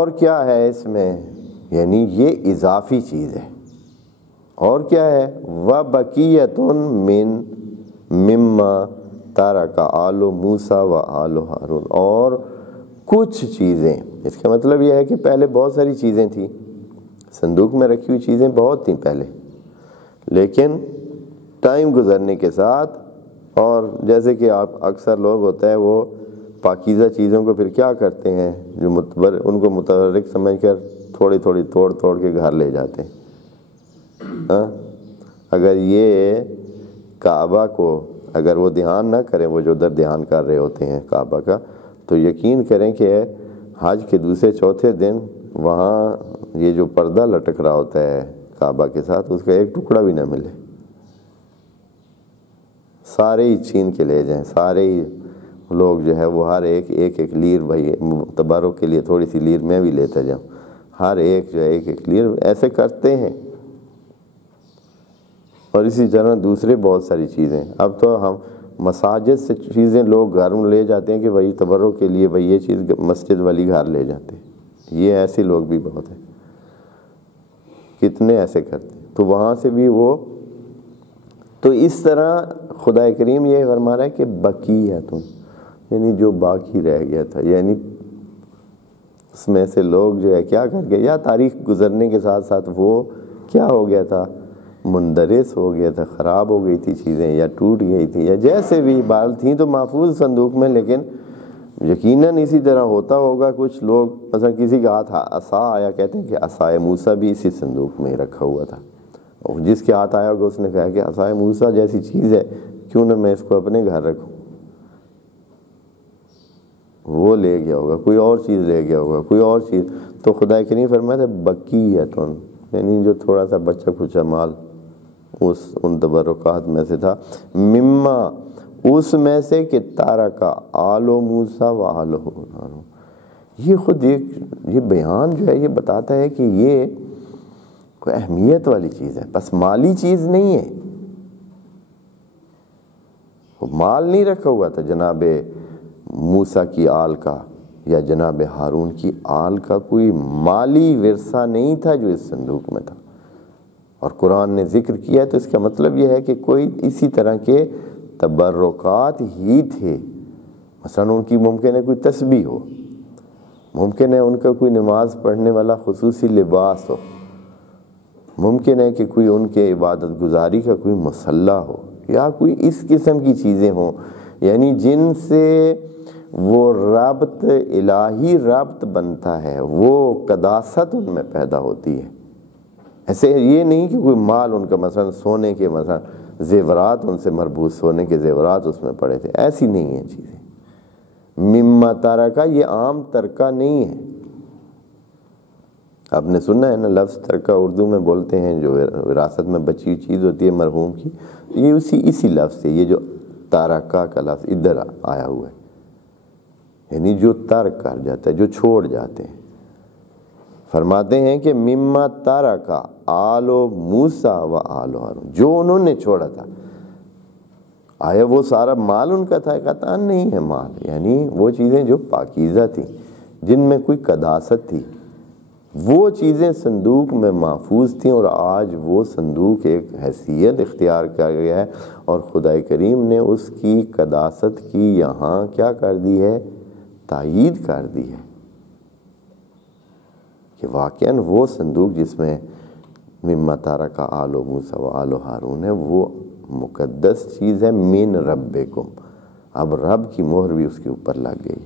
اور کیا ہے اس میں، یعنی یہ اضافی چیز ہے، اور کیا ہے، وَبَقِيَّةٌ مِّمَّا تَرَكَ آلُ مُوسَىٰ وَآلُ ہارون، اور کچھ چیزیں، اس کا مطلب یہ ہے کہ پہلے بہت ساری چیزیں تھیں، صندوق میں رکھی ہوئی چیزیں بہت تھیں پہلے، لیکن ٹائم گزرنے کے ساتھ، اور جیسے کہ آپ اکثر لوگ ہوتا ہے وہ پاکیزہ چیزوں کو پھر کیا کرتے ہیں، جو ان کو متبرک سمجھ کر تھوڑی تھوڑی توڑ توڑ کے گھر لے جاتے ہیں۔ اگر یہ کعبہ کو اگر وہ دھیان نہ کریں، وہ جو ادھر دھیان کر رہے ہوتے ہیں کعبہ کا، تو یقین کریں کہ حج کے دوسرے چوتھے دن وہاں یہ جو پردہ لٹک رہا ہوتا ہے کعبہ کے ساتھ، اس کا ایک ٹکڑا بھی نہ ملے، سارے ہی چھین کے لے جائیں، سارے ہی لوگ جو ہے وہ ہر ایک لیر، بھائی تبرک کے لیے تھوڑی سی لیر میں بھی لیتا جاؤں، ہر ایک جو ہے ایک لیر ایسے کرتے ہیں۔ اور اسی طرح دوسرے بہت ساری چیزیں، اب تو ہم مساجد سے چیزیں لوگ گھر میں لے جاتے ہیں کہ بھائی تبرک کے لیے، بھائی یہ چیز مسجد والی گھر لے جاتے ہیں، یہ ایسے لوگ بھی بہت ہیں، کتنے ایسے کرتے ہیں، تو وہاں سے بھی وہ، تو اس طرح خدا کریم یہ فرما رہا ہے کہ بقیۃ، یعنی جو باقی رہ گیا تھا، یعنی اس میں سے لوگ جو ہے کیا کر گئے، یا تاریخ گزرنے کے ساتھ ساتھ وہ کیا ہو گیا تھا، مندرس ہو گیا تھا، خراب ہو گئی تھی چیزیں، یا ٹوٹ گئی تھی، یا جیسے بھی بال تھیں تو محفوظ صندوق میں، لیکن یقیناً اسی طرح ہوتا ہوگا کچھ لوگ، مثلا کسی کا ہاتھ عصا آیا، کہتے ہیں کہ عصائے موسیٰ بھی اسی صندوق میں رکھا ہوا تھا، اور جس کے ہاتھ آیا ہوگا اس نے کہا کہ عصائے موسیٰ جیسی چیز ہے، کیوں نہ میں اس کو اپنے گھر رکھوں، وہ لے گیا ہوگا، کوئی اور چیز لے گیا ہوگا، کوئی اور چیز، تو خدا کریم فرماتا ہے بقیۃ، یعنی جو تھوڑا سا بچہ کچا مال ان تبرکات میں سے تھا، مما، اس میں سے کہ تارک آل موسیٰ و آل ہارون، یہ خود یہ بیان جو ہے یہ بتاتا ہے کہ یہ کوئی اہمیت والی چیز ہے، بس مالی چیز نہیں ہے، وہ مال نہیں رکھا ہوا تھا جناب موسیٰ کی آل کا یا جناب ہارون کی آل کا، کوئی مالی ورثہ نہیں تھا جو اس صندوق میں تھا، اور قرآن نے ذکر کیا ہے تو اس کا مطلب یہ ہے کہ کوئی اسی طرح کے تبرکات ہی تھے، مثلا ان کی ممکن ہے کوئی تسبیح ہو، ممکن ہے ان کا کوئی نماز پڑھنے والا خصوصی لباس ہو، ممکن ہے کہ کوئی ان کے عبادت گزاری کا کوئی مصلی ہو، یا کوئی اس قسم کی چیزیں ہوں، یعنی جن سے وہ ربط الہی ربط بنتا ہے، وہ قداست ان میں پیدا ہوتی ہے۔ ایسے یہ نہیں کہ کوئی مال ان کا مثلا سونے کے مثلا زیورات ان سے مربوط، سونے کے زیورات اس میں پڑے تھے، ایسی نہیں ہیں چیزیں۔ مما ترکہ یہ عام ترکہ نہیں ہے، آپ نے سنا ہے نا لفظ ترکہ اردو میں بولتے ہیں، جو وراثت میں بچی ہوئی چیز ہوتی ہے مرحوم کی، یہ اسی لفظ سے، یہ جو تارکہ کا لفظ ادھر آیا ہوا ہے، یعنی جو ترک کر جاتا ہے، جو چھوڑ جاتے ہیں۔ فرماتے ہیں کہ مما تارکہ آل موسیٰ و آل ہارون، جو انہوں نے چھوڑا تھا، آیا وہ سارا مال ان کا تھا؟ قطعاً نہیں ہے مال، یعنی وہ چیزیں جو پاکیزہ تھیں، جن میں کوئی قداست تھی، وہ چیزیں صندوق میں محفوظ تھیں، اور آج وہ صندوق ایک حیثیت اختیار کر گیا ہے، اور خدا کریم نے اس کی قداست کی یہاں کیا کر دی ہے، تائید کر دی ہے، کہ واقعاً وہ صندوق جس میں مما تارک آل موسیٰ و آل ہارون ہے، وہ مقدس چیز ہے، من ربکم، اب رب کی مہر بھی اس کے اوپر لگ گئی۔